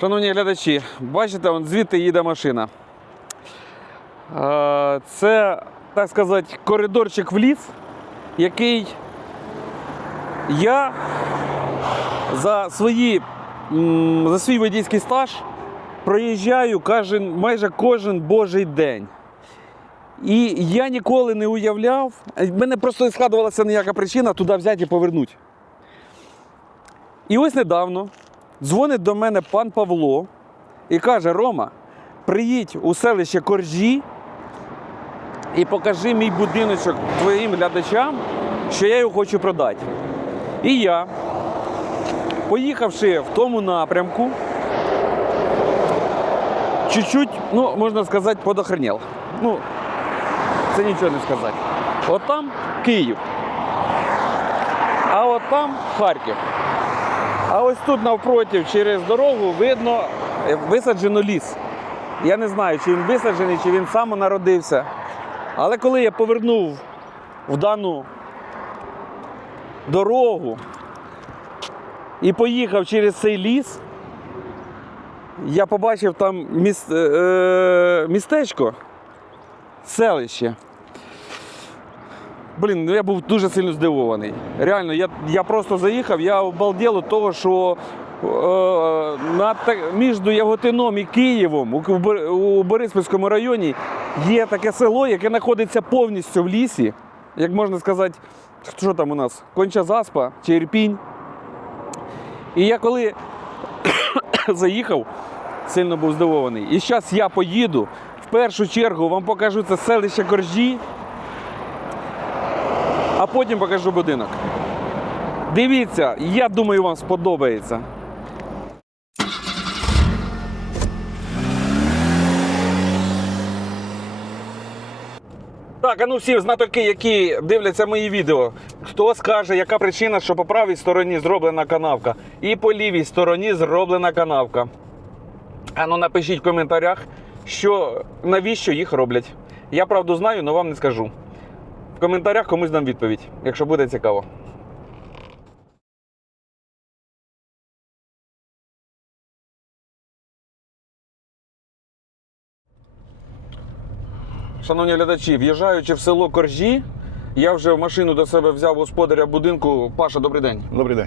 Шановні глядачі, бачите, вон звідти їде машина. Це, так сказати, коридорчик в ліс, який я за, свої, за свій водійський стаж проїжджаю кожен, майже кожен божий день. І я ніколи не уявляв, в мене просто не згадувалася ніяка причина туди взяти і повернути. І ось недавно дзвонить до мене пан Павло і каже: Рома, приїдь у селище Коржі і покажи мій будиночок твоїм глядачам, що я його хочу продати. І я, поїхавши в тому напрямку, чуть-чуть, ну, можна сказати, подохренял. Ну, це нічого не сказати. От там Київ. А от там Харків. А ось тут навпроти, через дорогу, видно е, висаджено ліс. Я не знаю, чи він висаджений, чи він сам народився. Але коли я повернув в дану дорогу і поїхав через цей ліс, я побачив там міс... е, е, містечко, селище. Блін, ну я був дуже сильно здивований. Реально, я, я просто заїхав, я обалдел від того, що е, на, між Яготином і Києвом у, у Бориспільському районі є таке село, яке знаходиться повністю в лісі. Як можна сказати, що там у нас? Конча Заспа чи. І я коли заїхав, сильно був здивований. І зараз я поїду. В першу чергу вам покажу це селище Коржі, потім покажу будинок. Дивіться, я думаю, вам сподобається. Так, а ну всі знатоки, які дивляться мої відео. Хто скаже, яка причина, що по правій стороні зроблена канавка, і по лівій стороні зроблена канавка. А ну напишіть в коментарях, що навіщо їх роблять. Я правду знаю, але вам не скажу. В коментарях комусь дам відповідь, якщо буде цікаво. Шановні глядачі, в'їжджаючи в село Коржі, я вже в машину до себе взяв господаря будинку. Паша, добрий день. Добрий день.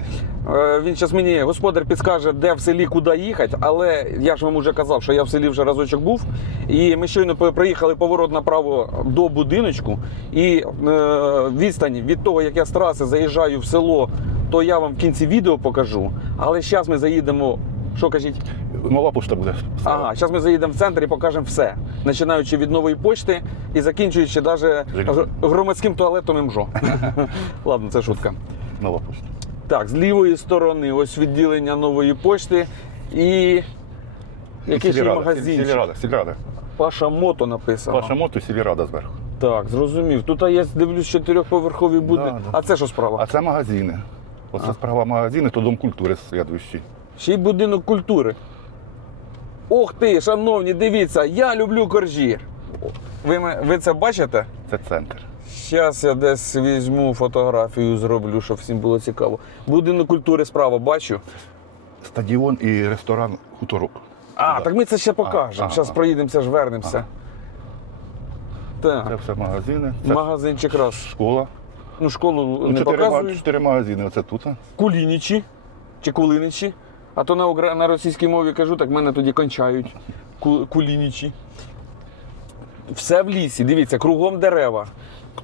Е, Він зараз мені господар підскаже, де в селі куди їхати, але я ж вам вже казав, що я в селі вже разочок був. І ми щойно приїхали поворот направо до будиночку. І е, відстань від того, як я з траси заїжджаю в село, то я вам в кінці відео покажу. Але зараз ми заїдемо. Що кажіть? Нова пошта буде. Ага, зараз ми заїдемо в центр і покажемо все. Починаючи від нової почти і закінчуючи навіть громадським туалетом МЖО. Ладно, це шутка. Нова пошта. Так, з лівої сторони ось відділення нової пошти і який ще й магазин. Сільрада, сільрада. Паша Мото написано. Паша мото, і сільрада зверху. Так, зрозумів. Тут я дивлюсь чотирьохповерхові будинки. Да, да. А це що справа? А це магазини. Оце справа магазини, то дом культури слідуючий. Ще й будинок культури. Ох ти, шановні, дивіться, я люблю коржі. Ви, ви це бачите? Це центр. Зараз я десь візьму фотографію, зроблю, щоб всім було цікаво. Будинок культури справа бачу. Стадіон і ресторан хуторок. А, так ми це ще покажемо. Зараз проїдемося ж вернемося. Це все магазини. Це магазинчик раз. школа. Ну, школу Ну, не чотири, показують. чотири магазини. Оце тут. Кулінічі чи кулиничі. А то на, угра- на російській мові кажу, так мене тоді кончають. Ку- Кулінічі. Все в лісі, дивіться, кругом дерева.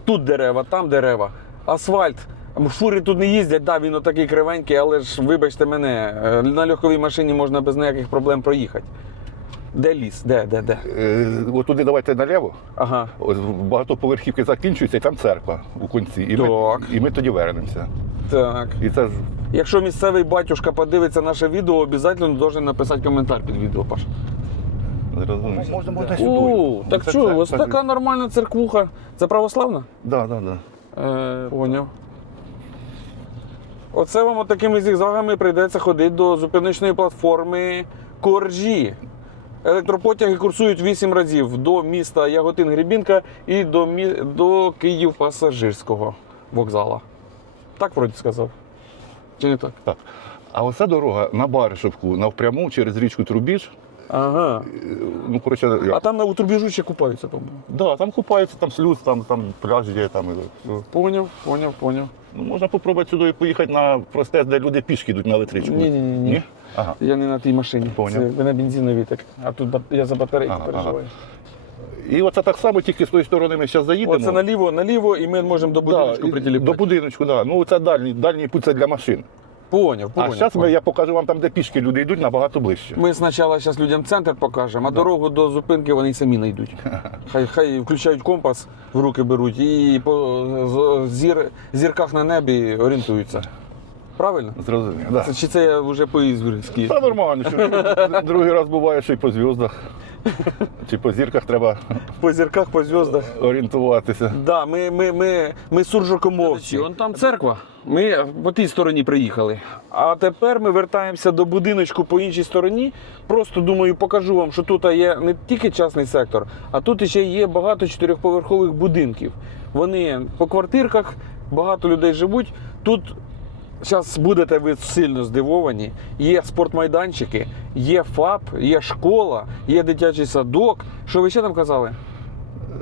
Тут дерева, там дерева. Асфальт. Фури тут не їздять, да, він отакий кривенький, але ж вибачте мене, е, на легковій машині можна без ніяких проблем проїхати. Де ліс? Де, де, де? Е, от туди давайте наліво. Ага. Ось багатоповерхівки закінчуються, і там церква у кінці. І ми, і ми тоді вернемося. Так. І це ж Якщо місцевий батюшка подивиться наше відео, обов'язково должен написати коментар під відео, Паша. зрозуміло. Можна, можна сюди. О, так Це що, це- ось це- така нормальна церквуха. Це православна? Да, да, да. Е, поняв. Оце вам такими зігзагами прийдеться ходити до зупиничної платформи Коржі. Електропотяги курсують 8 разів до міста Яготин-Гребінка і до, мі- до Київ-Пасажирського вокзала. Так вроді сказав. Чи не так? Так. А оця дорога на Баришевку, навпряму через річку Трубіж. Ага. Ну, коротше, як? А там на утрубіжу ще купаються, по-моєму. Да, там купаються, там слюз, там, там пляж є. Там, і- Поняв, поняв, поняв. ну, можна спробувати сюди поїхати на простець, де люди пішки йдуть на електричку. Ні-ні-ні. Ні? Ага. Я не на тій машині. Поняв. Це на бензиновій так. А тут бат- я за батарейки Ага, переживаю. І оце так само, тільки з тої сторони ми зараз заїдемо. Оце наліво, наліво, і ми можемо до будиночку і- притіліпати. До будиночку, так. Да. Ну, це дальній, дальній путь це для машин. Поняв, А поняв. зараз поняв. я покажу вам там, де пішки люди йдуть, набагато ближче. Ми спочатку зараз людям центр покажемо, а дорогу до зупинки вони самі знайдуть. Хай, хай включають компас в руки беруть і по зір, зірках на небі орієнтуються. Правильно? Зрозумів. Да. Чи це я вже по ізвірськи? Та нормально, що другий раз буває, що й по зв'яздах. Чи по зірках треба По зірках, по зв'яздах. орієнтуватися. Да, ми, ми, ми, ми суржокомовці. Вон там церква. Ми по тій стороні приїхали. А тепер ми вертаємося до будиночку по іншій стороні. Просто думаю, покажу вам, що тут є не тільки частний сектор, а тут ще є багато чотирьохповерхових будинків. Вони по квартирках, багато людей живуть. Тут зараз будете ви сильно здивовані. Є спортмайданчики, є ФАП, є школа, є дитячий садок. Що ви ще там казали?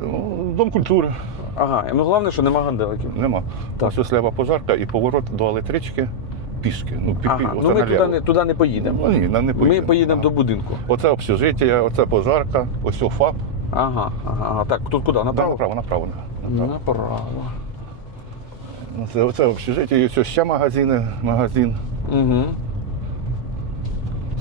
Ну, Дом культури Ага, ну головне, що нема ганделиків. нема. Так. Ось слява пожарка і поворот до електрички пішки. Ну, пі- Ага, ну ми туди не, туди не поїдемо. Ну, ні, не Ми поїдемо. поїдемо Ага. до будинку. Оце общежиття, оце пожарка, ось ФАП. Ага, ага. Так, тут куди? Да, Направо? направо, направо. направо. Це, оце общежиття, і ось ще магазини, магазин. Угу.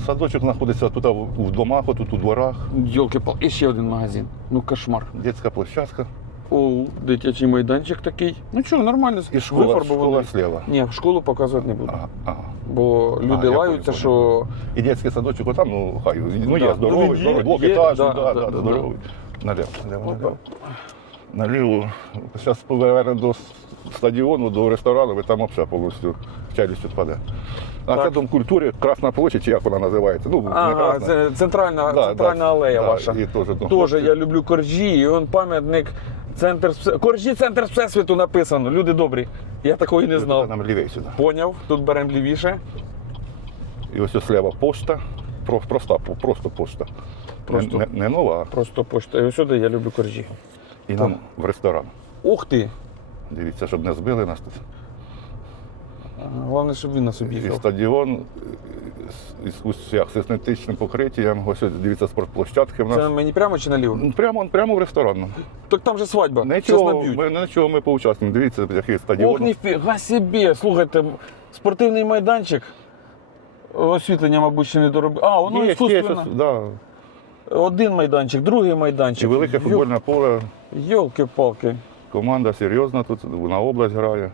Садочок знаходиться тут в домах, тут у дворах. йолки пал І ще один магазин. Ну кошмар. Дитяча площадка О, дитячий майданчик такий. Ну що, нормально. і школа, Вифарбований. школа слева. Ні, в школу показувати не буду. Ага, ага. Бо люди А, я лаються, понял, що І дитячий садочок, отам, ну хай, ну Да. є Ну, здоровий, він є, здоровий, є, двохетажний, да, да, да, да, здоровий. Наліво, наліво. Наліво. Зараз повернемо до стадіону, до ресторану, і там взагалі повністю челюсть відпаде. А Так. це Дом культури, Красна площадь, чи як вона називається? Ну, не ага, Красна. це центральна, Да, центральна да, алея да, ваша. І теж, Дом Тоже я люблю коржі, і он пам'ятник центр коржі центр всесвіту написано. Люди добрі. Я такого і не знав. Нам лівей сюди. Поняв, тут беремо лівіше. І ось ось слева пошта. Про- Проста, просто пошта. Просто. Не, не, не нова, Просто пошта. І ось сюди я люблю коржі. і нам в ресторан. Ух ти! Дивіться, щоб не збили нас тут. Головне, щоб він нас І об'їхав. стадіон е, з, синтетичним покриттям. Ось дивіться спортплощадки в нас. Це мені прямо чи наліво? Ну, Прямо, прямо в ресторан. Так там же свадьба. Нічого, ми, нічого ми поучаствуємо. Дивіться, який стадіон. Ох, ніфіга собі. Слухайте, спортивний майданчик. Освітлення, мабуть, ще не доробив. А, воно Є, є, да. Один майданчик, другий майданчик. І велике футбольне поле. Йолки-палки. Команда серйозна тут на область грає.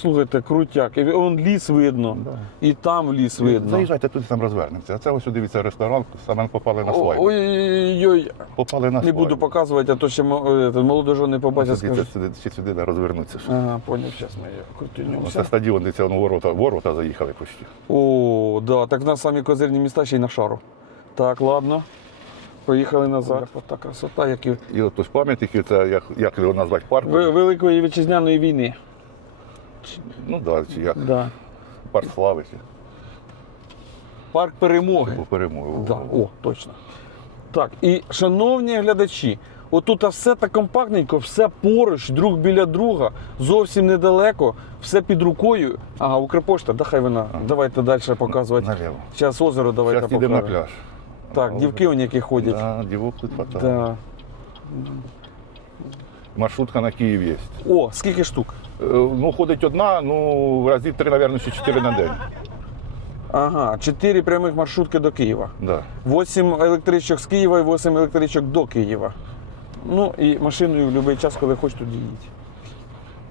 Слухайте, крутяк. І вон ліс видно. Да. І там ліс видно. Заїжджайте туди, там розвернемося. А це ось дивіться ресторан, саме попали на свадьбу. Ой-ой-ой. Попали на Не буду показувати, а то ще е, молодожони побачать, Сюди, скажуть. сюди, ще сюди да, розвернуться. Ага, поняв, зараз ми Це стадіон, де це ворота, ворота заїхали почти. О, да, так в нас самі козирні міста ще й на шару. Так, ладно. Поїхали назад. Ота красота, як і І от ось пам'ятники, це як, як його назвати парк? Ви- Великої вітчизняної війни. Ну да, чи як Да. парк слави, чи Парк перемоги. по перемогу. Да, о, точно. Так, і шановні глядачі, отут все так компактненько, все поруч, друг біля друга, зовсім недалеко, все під рукою. Ага, Укрпошта, да хай вона. Давайте далі показувати. Наліво. Зараз озеро давайте Зараз їдемо на покажемо. пляж. Так, дівки он які ходять. Да, дівок тут хватає. Да. Маршрутка на Київ є. О, скільки штук? Е, Ну, ходить одна, ну, разів три, мабуть, чи чотири на день. Ага, чотири прямих маршрутки до Києва. Да. 8 електричок з Києва і 8 електричок до Києва. Ну і машиною в будь-який час, коли хочеш, туди їдь.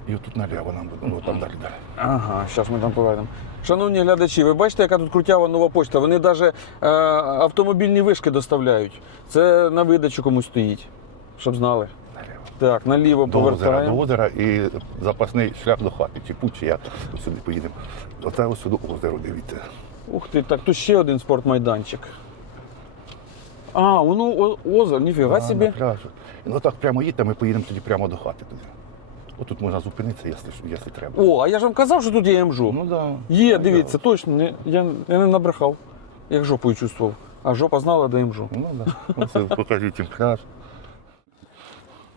І отут наліво нам ну там далі далі. Ага, зараз ми там повернемо. Шановні глядачі, ви бачите, яка тут крутява нова почта? Вони навіть е, автомобільні вишки доставляють. Це на видачу комусь стоїть, щоб знали. Наліво. Так, наліво До озера, до повертаємо. озера і запасний шлях до хати, чи путь, чи як. Ось сюди поїдемо. Оце ось сюди озеро, дивіться. Ух ти, так тут ще один спортмайданчик. А, воно о- озеро, ніфіга А, собі. На пляжу. Ну так прямо їдьте, ми поїдемо тоді прямо до хати. Тоді. Отут можна зупинитися, якщо, якщо треба. О, а я ж вам казав, що тут є МЖУ. Ну да. Є, дивіться, точно. Не, я, я не набрехав. Як жопою чувствував. А жопа знала, де МЖУ. Ну да. Оце покажіть їм пляж.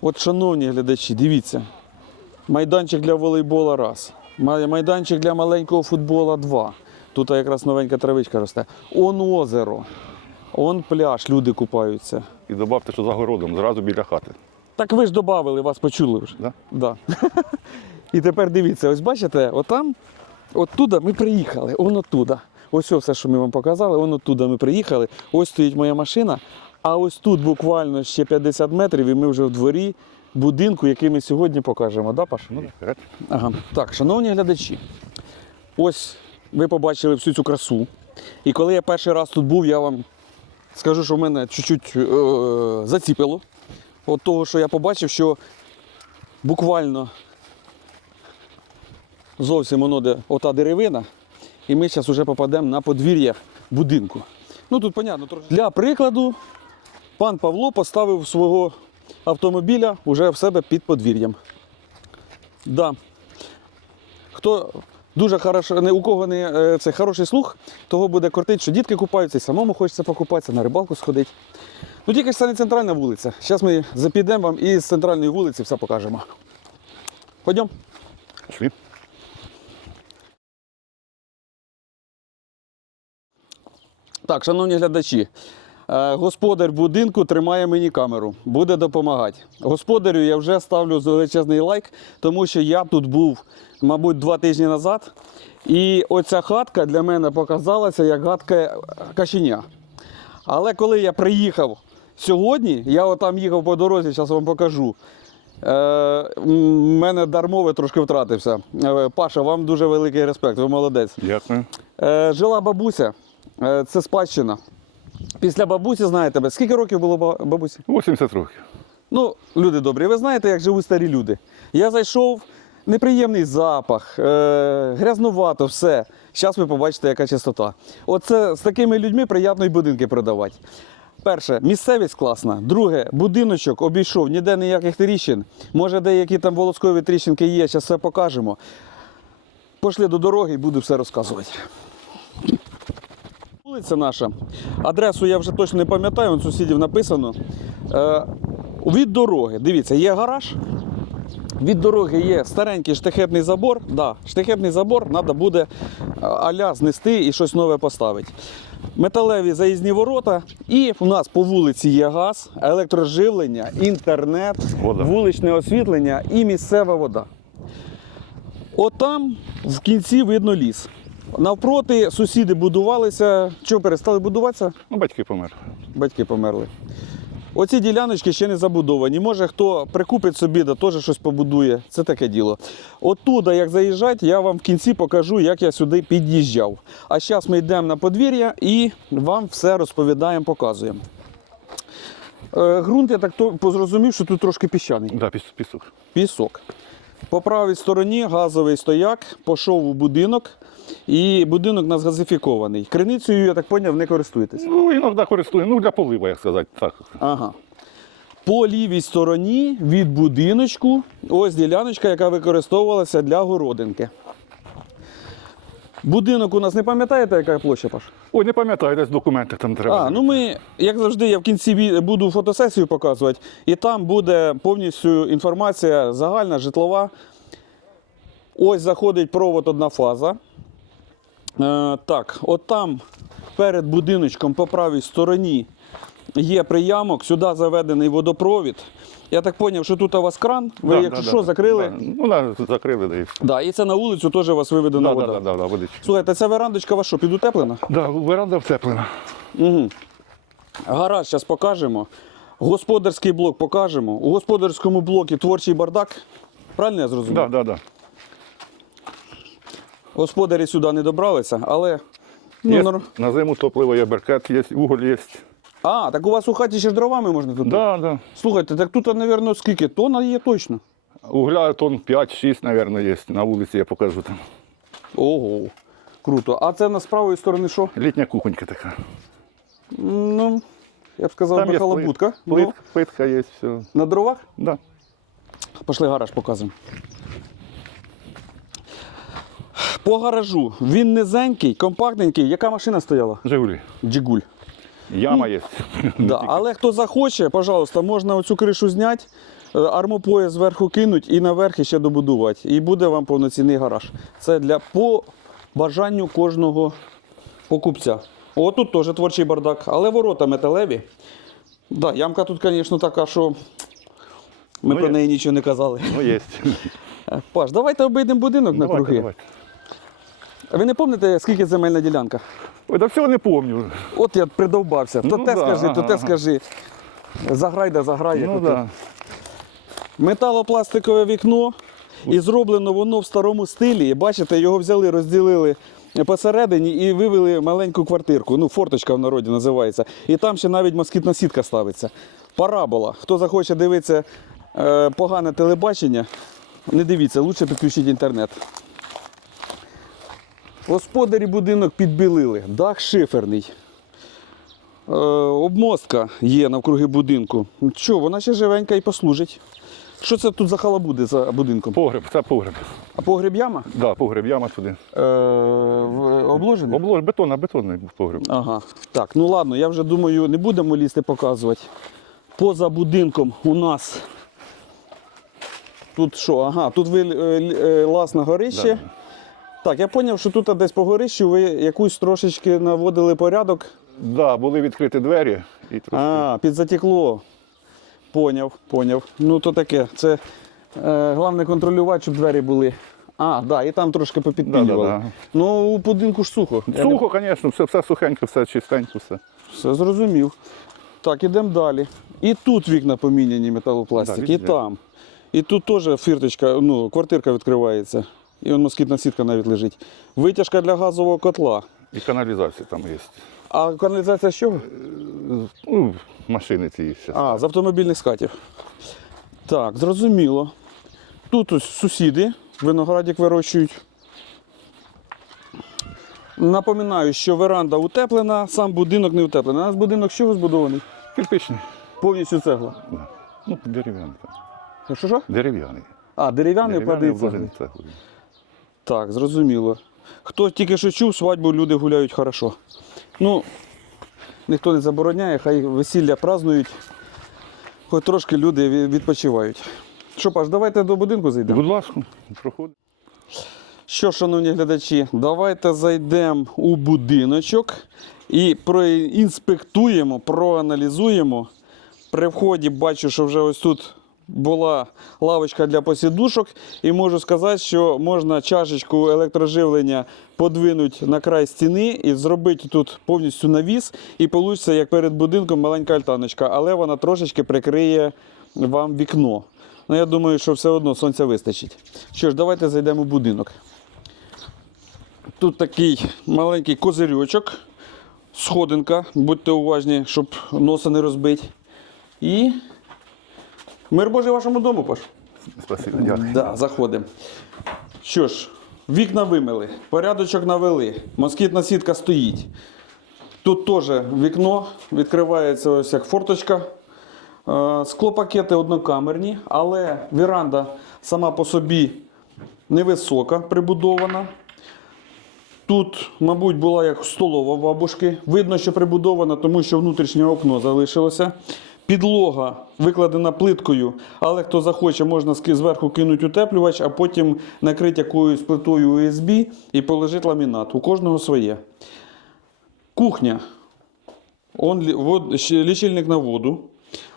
От, шановні глядачі, дивіться. Майданчик для волейбола раз. Май- Майданчик для маленького футбола два. Тут якраз новенька травичка росте. Он озеро. Он пляж, люди купаються. І додавте, що за городом, зразу біля хати. Так ви ж додали, вас почули вже. Да? Да. І тепер дивіться, ось бачите, отам, оттуда ми приїхали, он оттуда. Ось все, що ми вам показали, он оттуда ми приїхали. Ось стоїть моя машина, а ось тут буквально ще 50 метрів, і ми вже в дворі будинку, який ми сьогодні покажемо. Да, Паш? Ну. Ага. Так, шановні глядачі, ось ви побачили всю цю красу. І коли я перший раз тут був, я вам скажу, що в мене чуть-чуть е- заціпило. От того, що я побачив, що буквально зовсім воно де ота деревина, і ми зараз вже попадемо на подвір'я будинку. Ну тут, понятно, трохи. Для прикладу, пан Павло поставив свого автомобіля уже в себе під подвір'ям. Да. Хто дуже хорошо, не, у кого не е, це хороший слух, того буде кортить, що дітки купаються, і самому хочеться покупатися, на рибалку сходити. Ну тільки ж це не центральна вулиця. Зараз ми запідемо вам і з центральної вулиці все покажемо. Пойдемо. Пішли. Так, шановні глядачі, господар будинку тримає мені камеру, буде допомагати. Господарю я вже ставлю величезний лайк, тому що я тут був, мабуть, два тижні назад. І оця хатка для мене показалася як гадка кашеня. Але коли я приїхав сьогодні, я отам їхав по дорозі, зараз вам покажу. Е, м, мене дармове трошки втратився. Е, Паша, вам дуже великий респект, ви молодець. Дякую. Е, жила бабуся, е, це спадщина. Після бабусі, знаєте, скільки років було бабусі? 80 років. Ну, люди добрі, ви знаєте, як живуть старі люди. Я зайшов, неприємний запах, е, грязнувато, все. Зараз ви побачите, яка чистота. Оце з такими людьми приємно й будинки продавати. Перше, місцевість класна. Друге, будиночок обійшов, ніде ніяких тріщин. Може, деякі там волоскові тріщинки є, зараз все покажемо. Пішли до дороги і буду все розказувати. Вулиця наша. Адресу я вже точно не пам'ятаю, вон сусідів написано. Е, від дороги. Дивіться, є гараж. Від дороги є старенький штахетний забор. Да, штахетний забор треба буде е, аля знести і щось нове поставити. Металеві заїзні ворота. І у нас по вулиці є газ, електроживлення, інтернет, Вода. вуличне освітлення і місцева вода. Отам в кінці видно ліс. Навпроти сусіди будувалися. Чого перестали будуватися? Ну, батьки померли. Батьки померли. Оці діляночки ще не забудовані. Може, хто прикупить собі, да теж щось побудує. Це таке діло. Оттуда, як заїжджати, я вам в кінці покажу, як я сюди під'їжджав. А зараз ми йдемо на подвір'я і вам все розповідаємо, показуємо. Е, Ґрунт, я так зрозумів, що тут трошки піщаний. Да, піс- пісок. Пісок. По правій стороні газовий стояк, пішов у будинок, і будинок у нас газифікований. Криницею, я так зрозумів, не користуєтесь. Ну, іноді користую, ну для полива, як сказати. Так. Ага. По лівій стороні від будиночку ось діляночка, яка використовувалася для городинки. Будинок у нас не пам'ятаєте, яка площа Паш? Ой, не пам'ятаю, десь документи там треба. А, ну ми, як завжди, я в кінці буду фотосесію показувати, і там буде повністю інформація загальна, житлова. Ось заходить провод одна фаза. Е, так, от там перед будиночком по правій стороні є приямок, сюди заведений водопровід. Я так зрозумів, що тут у вас кран, ви Да, якщо да, що, да, закрили. Да. Ну, да, закрили, да, і все. Да, і це на вулицю теж у вас виведена Да, вода. да, да, да, да, водичка. Слухайте, ця верандочка у вас що, підутеплена? Да, веранда втеплена. Угу. Гараж зараз покажемо. Господарський блок покажемо. У господарському блокі творчий бардак. Правильно я зрозумів? Да, да, да. Господарі сюди не добралися, але. Ну, Є, нор- На зиму топливо є беркет, є, уголь є. А, так у вас у хаті ще ж дровами можна тут. Да, да. Слухайте, так тут, мабуть, скільки? Тонна є точно. Угля тонн 5-6, мабуть, є. На вулиці я покажу там. Ого. Круто. А це на з правої сторони що? Літня кухонька така. Ну, я б сказав, Там є халабутка. плит, Ну, плитка є, все. на дровах? Да. Пішли гараж показуємо. По гаражу. Він низенький, компактненький. Яка машина стояла? Жигулі. Джигуль. Яма є. Да. Але хто захоче, пожалуйста, можна оцю кришу зняти, е, армопояс зверху кинуть і наверх ще добудувати. І буде вам повноцінний гараж. Це для по бажанню кожного покупця. О, тут теж творчий бардак, але ворота металеві. Да, ямка тут, звісно, така, що ми Ну, про неї нічого не казали. Ну, є. Паш, давайте обійдемо будинок на круги. давайте. А Ви не пам'ятаєте, скільки земельна ділянка? Ой, да всього не пам'ятаю. От я придовбався. То Ну те да, скажи, то ага, те ага. скажи. Заграй да заграй. як Ну, ото. да. Металопластикове вікно. І зроблено воно в старому стилі. І Бачите, його взяли, розділили посередині і вивели маленьку квартирку. Ну, форточка в народі називається. І там ще навіть москітна сітка ставиться. Парабола. Хто захоче дивитися е, погане телебачення, не дивіться, лучше підключіть інтернет. Господарі будинок підбілили, дах шиферний. Е, обмостка є навкруги будинку. Що, вона ще живенька і послужить. Що це тут за халабуди за будинком? Погреб, це погреб. А погреб яма? Да, погреб, яма туди. Е, обложений? Облож, бетонна, бетонний був погреб. Ага. Так, ну ладно, я вже думаю, не будемо лізти показувати. Поза будинком у нас. Тут що? Ага, тут ви е, е, лаз на горище. Да. Так, я зрозумів, що тут десь по горищу ви якусь трошечки наводили порядок. Да, були відкриті двері і трошки. А, підзатекло. Поняв, поняв. Ну то таке. Це е, головне контролювати, щоб двері були. А, да, і там трошки попідпілювали. Да, да, да. Ну, у будинку ж сухо. Сухо, звісно, все, все сухенько, все чистенько, все. Все зрозумів. Так, ідемо далі. І тут вікна поміняні металопластик, Да, і там. І тут теж фірточка, ну, квартирка відкривається. І вон москітна сітка навіть лежить. Витяжка для газового котла. І каналізація там є. А каналізація з чого? Ну, машини ці ще. А, з автомобільних скатів. Так, зрозуміло. Тут ось сусіди виноградик вирощують. Напоминаю, що веранда утеплена, сам будинок не утеплений. У нас будинок з чого збудований? Кирпичний. Повністю цегла. Да. Ну, дерев'яний. Що що? Дерев'яний. А, дерев'яний Дерев'яний вкладається. Так, зрозуміло. Хто тільки що чув, свадьбу люди гуляють хорошо. Ну, ніхто не забороняє, хай весілля празднують, хоч трошки люди відпочивають. Що, Паш, давайте до будинку зайдемо. Будь ласка, проходь. Що, шановні глядачі, давайте зайдемо у будиночок і проінспектуємо, проаналізуємо. При вході бачу, що вже ось тут була лавочка для посідушок, і можу сказати, що можна чашечку електроживлення подвинути на край стіни і зробити тут повністю навіс, і вийде, як перед будинком, маленька альтаночка, але вона трошечки прикриє вам вікно. Ну, я думаю, що все одно сонця вистачить. Що ж, давайте зайдемо в будинок. Тут такий маленький козирьочок, сходинка, будьте уважні, щоб носа не розбити. І мир Божий вашому дому, Паш. Спасибо, дякую. Да, заходимо. Що ж, вікна вимили, порядочок навели, москітна сітка стоїть. Тут теж вікно відкривається ось як форточка. Е, Склопакети однокамерні, але віранда сама по собі невисока, прибудована. Тут, мабуть, була як столова бабушки. Видно, що прибудована, тому що внутрішнє окно залишилося. Підлога викладена плиткою, але хто захоче, можна зверху кинути утеплювач, а потім накрити якоюсь плитою USB і положити ламінат. У кожного своє. Кухня. Он вод- лічильник на воду.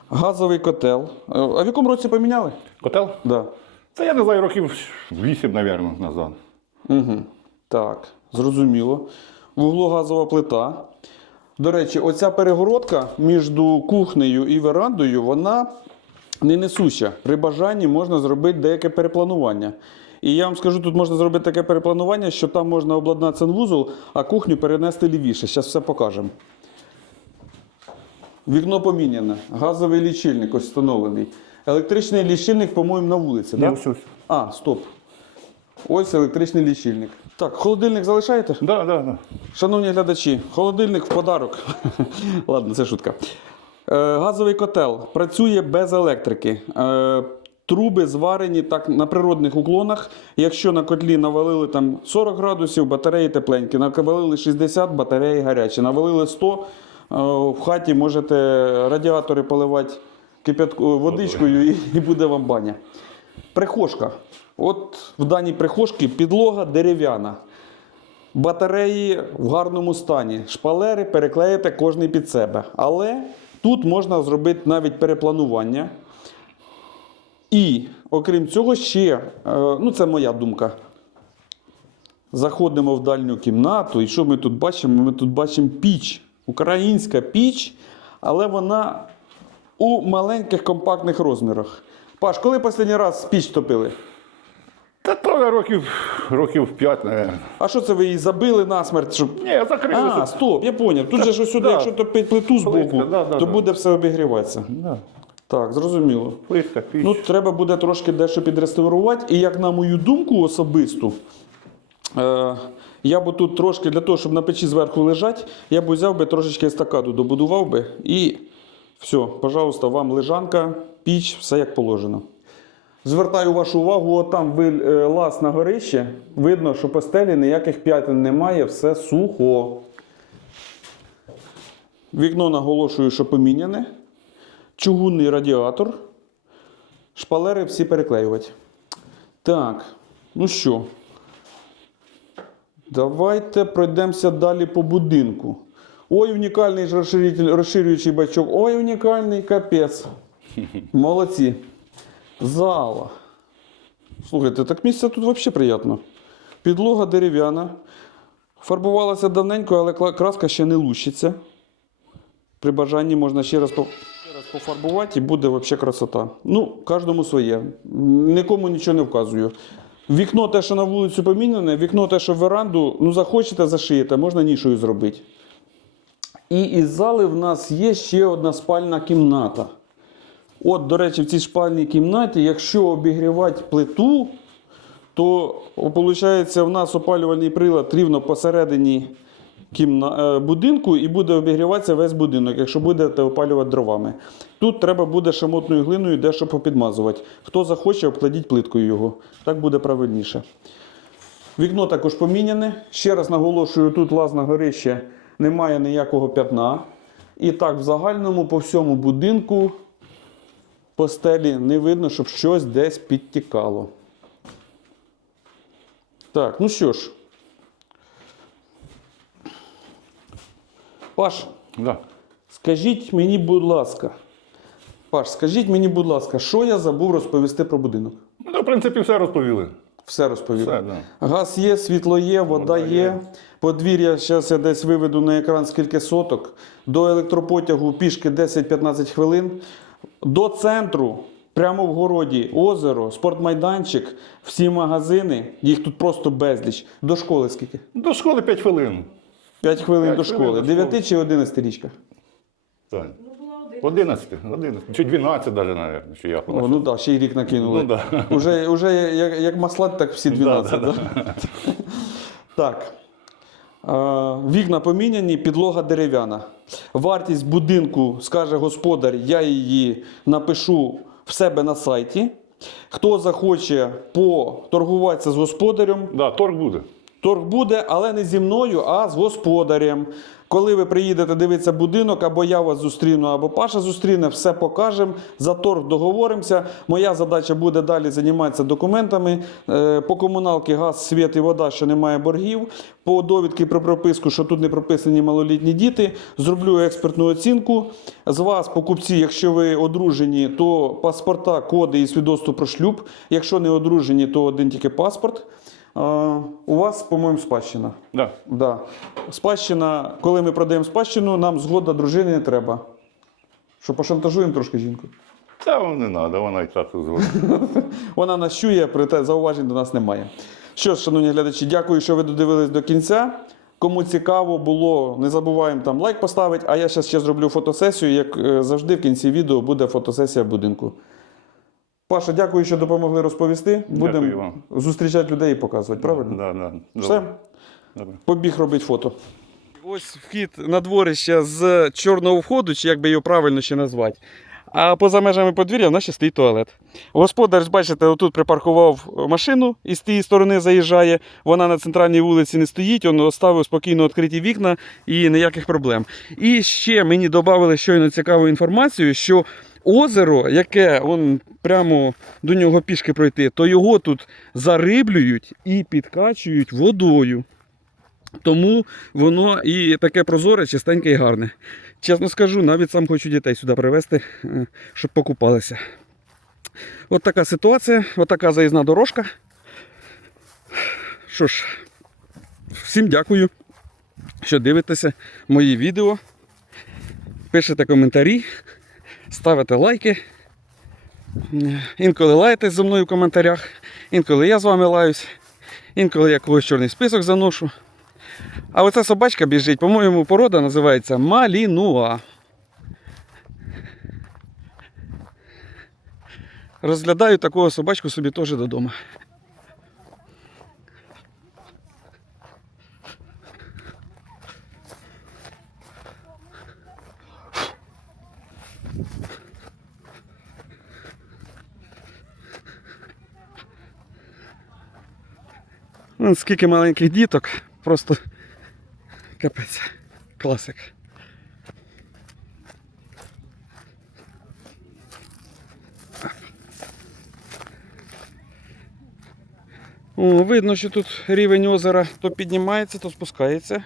Газовий котел. Е, А в якому році поміняли? Котел? Да. Це я не знаю, років 8, мабуть, назад. Угу. Так, зрозуміло. В углу газова плита. До речі, оця перегородка між кухнею і верандою, вона не несуща. При бажанні можна зробити деяке перепланування. І я вам скажу, тут можна зробити таке перепланування, що там можна обладнати санвузол, а кухню перенести лівіше. Зараз все покажемо. Вікно поміняне, газовий лічильник ось встановлений. Електричний лічильник, по-моєму, на вулиці. Ні, Да? ось ось. А, стоп. Ось електричний лічильник. Так, холодильник залишаєте? Да, да, да. Шановні глядачі, холодильник в подарок. Ладно, це шутка. Е, газовий котел працює без електрики. Е, Труби зварені так на природних уклонах. Якщо на котлі навалили там 40 градусів, батареї тепленькі, навалили 60, батареї гарячі, навалили 100, е, в хаті можете радіатори поливати кипятку, водичкою і, і буде вам баня. Прихожка. От в даній прихожці підлога дерев'яна. Батареї в гарному стані. Шпалери переклеїте кожний під себе. Але тут можна зробити навіть перепланування. І, окрім цього, ще, е, ну це моя думка. Заходимо в дальню кімнату, і що ми тут бачимо? Ми тут бачимо піч. Українська піч, але вона у маленьких компактних розмірах. Паш, коли останній раз піч топили? Та то років, років 5, не. А що це ви її забили насмерть? Щоб... Ні, закрилися. А, стоп, я поняв. Тут же ж ось сюди, Да. якщо топити плиту з боку, да, да, то да. буде все обігріватися. Да. Так, зрозуміло. Плитка, піч. Ну, треба буде трошки дещо підреставрувати. І як на мою думку особисту, е, я б тут трошки для того, щоб на печі зверху лежати, я б взяв би трошечки естакаду добудував би і все, пожалуйста, вам лежанка, піч, все як положено. Звертаю вашу увагу, от там е, лаз на горище. Видно, що по стелі ніяких п'ятин немає, все сухо. Вікно наголошую, що поміняне. Чугунний радіатор. Шпалери всі переклеювати. Так, ну що, давайте пройдемося далі по будинку. Ой, унікальний розширюючий бачок. Ой, унікальний капець. Молодці. Зала. Слухайте, так місце тут взагалі приємно. Підлога дерев'яна. Фарбувалася давненько, але краска ще не лущиться. При бажанні можна ще раз, пофарбувати і буде взагалі красота. Ну, кожному своє. Нікому нічого не вказую. Вікно те, що на вулицю поміняне, вікно те, що в веранду, ну захочете, зашиєте, можна нішою зробити. І із зали в нас є ще одна спальна кімната. От, до речі, в цій спальній кімнаті, якщо обігрівати плиту, то виходить, в нас опалювальний прилад рівно посередині кімна... е, будинку і буде обігріватися весь будинок, якщо будете опалювати дровами. Тут треба буде шамотною глиною дещо попідмазувати. Хто захоче, обкладіть плиткою його. Так буде правильніше. Вікно також поміняне. Ще раз наголошую, тут лаз на горище немає ніякого п'ятна. І так, в загальному по всьому будинку по стелі не видно, щоб щось десь підтікало. Так, ну що ж. Паш, Да. скажіть мені, будь ласка. Паш, скажіть мені, будь ласка, що я забув розповісти про будинок? Ну, в принципі, все розповіли. Все розповів. Все, да. Газ є, світло є, вода Вода є. є. Подвір'я, зараз я десь виведу на екран скільки соток. До електропотягу пішки 10-15 хвилин. До центру, прямо в городі, озеро, спортмайданчик, всі магазини, їх тут просто безліч. До школи скільки? До школи 5 хвилин. 5 хвилин П'ять до хвилин школи. до школи. 9 чи 11 річка? Так. Ну, була 11, 11, чи 12 навіть, мабуть, що я О, ну так, ще й рік накинули. Ну, да. Уже, уже як, як маслать, так всі 12. Да, да, да? Так. Вікна поміняні, підлога дерев'яна. Вартість будинку, скаже господар, я її напишу в себе на сайті. Хто захоче поторгуватися з господарем, Да, торг буде. Торг буде, але не зі мною, а з господарем. Коли ви приїдете дивитися будинок, або я вас зустріну, або Паша зустріне, все покажемо. За торг договоримося. Моя задача буде далі займатися документами. Е, По комуналки газ, світ і вода, що немає боргів. По довідки про прописку, що тут не прописані малолітні діти. Зроблю експертну оцінку. З вас, покупці, якщо ви одружені, то паспорта, коди і свідоцтво про шлюб. Якщо не одружені, то один тільки паспорт. У вас, по-моєму, спадщина. Да. Да. Спадщина, коли ми продаємо спадщину, нам згода дружини не треба. Що пошантажуємо трошки жінку. Та не треба, вона і так згодна. Вона нас чує, проте зауважень до нас немає. Що ж, шановні глядачі, дякую, що ви додивились до кінця. Кому цікаво було, не забуваємо там лайк поставити. А я зараз ще зроблю фотосесію. Як е, завжди, в кінці відео буде фотосесія будинку. Паша, дякую, що допомогли розповісти. Будемо зустрічати людей і показувати, правильно? Да, да. Все? Добре. Побіг робить фото. Ось вхід на дворище з чорного входу, чи як би його правильно ще назвати. А поза межами подвір'я в нас ще стоїть туалет. Господар, бачите, отут припаркував машину і з тієї сторони заїжджає. Вона на центральній вулиці не стоїть, він оставив спокійно відкриті вікна і ніяких проблем. І ще мені додали щойно цікаву інформацію, що озеро, яке он прямо до нього пішки пройти, то його тут зариблюють і підкачують водою. Тому воно і таке прозоре, чистеньке і гарне. Чесно скажу, навіть сам хочу дітей сюди привезти, е, щоб покупалися. От така ситуація, от така заїзна дорожка. Що ж, всім дякую, що дивитеся мої відео. Пишете коментарі, ставите лайки. Інколи лаєтесь зі мною в коментарях, інколи я з вами лаюсь, інколи я когось чорний список заношу. А оця собачка біжить, по-моєму, порода називається Малінуа. Розглядаю такого собачку собі теж додому. Вон скільки маленьких діток, просто капець. Класик. О, видно, що тут рівень озера то піднімається, то спускається.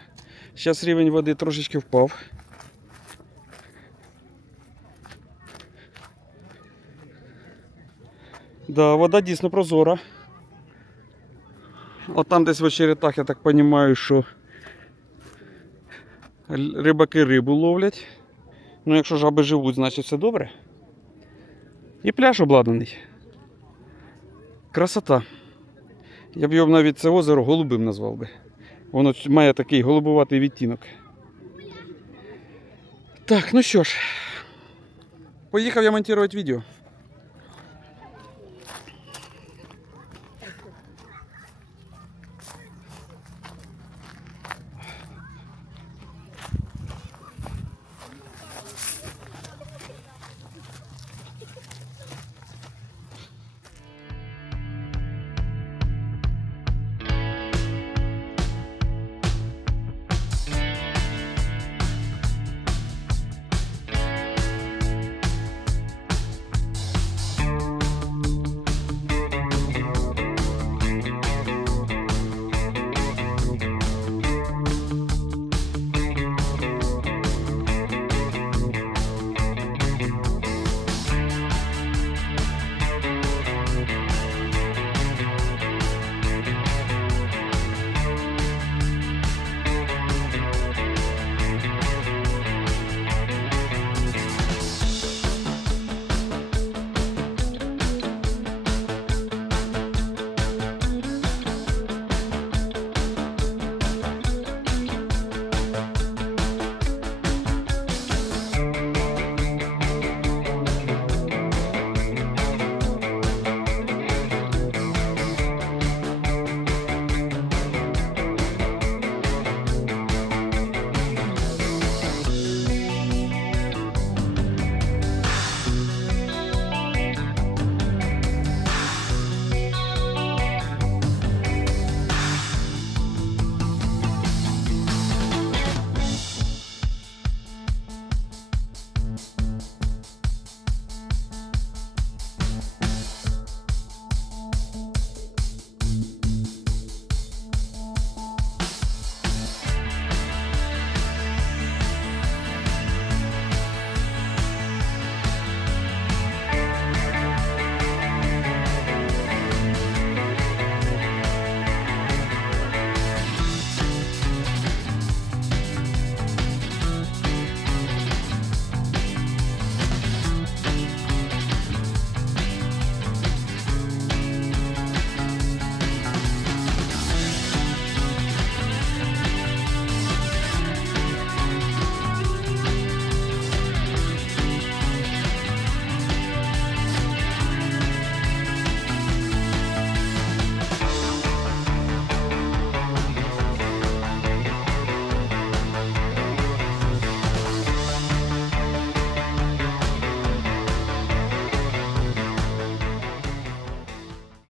Зараз рівень води трошечки впав. Да, вода дійсно прозора. От там десь в очеретах, я так розумію, що рибаки рибу ловлять. Ну, якщо жаби живуть, значить все добре. І пляж обладнаний. Красота. Я б його навіть це озеро голубим назвав би. Воно має такий голубуватий відтінок. Так, ну що ж, поїхав я монтувати відео.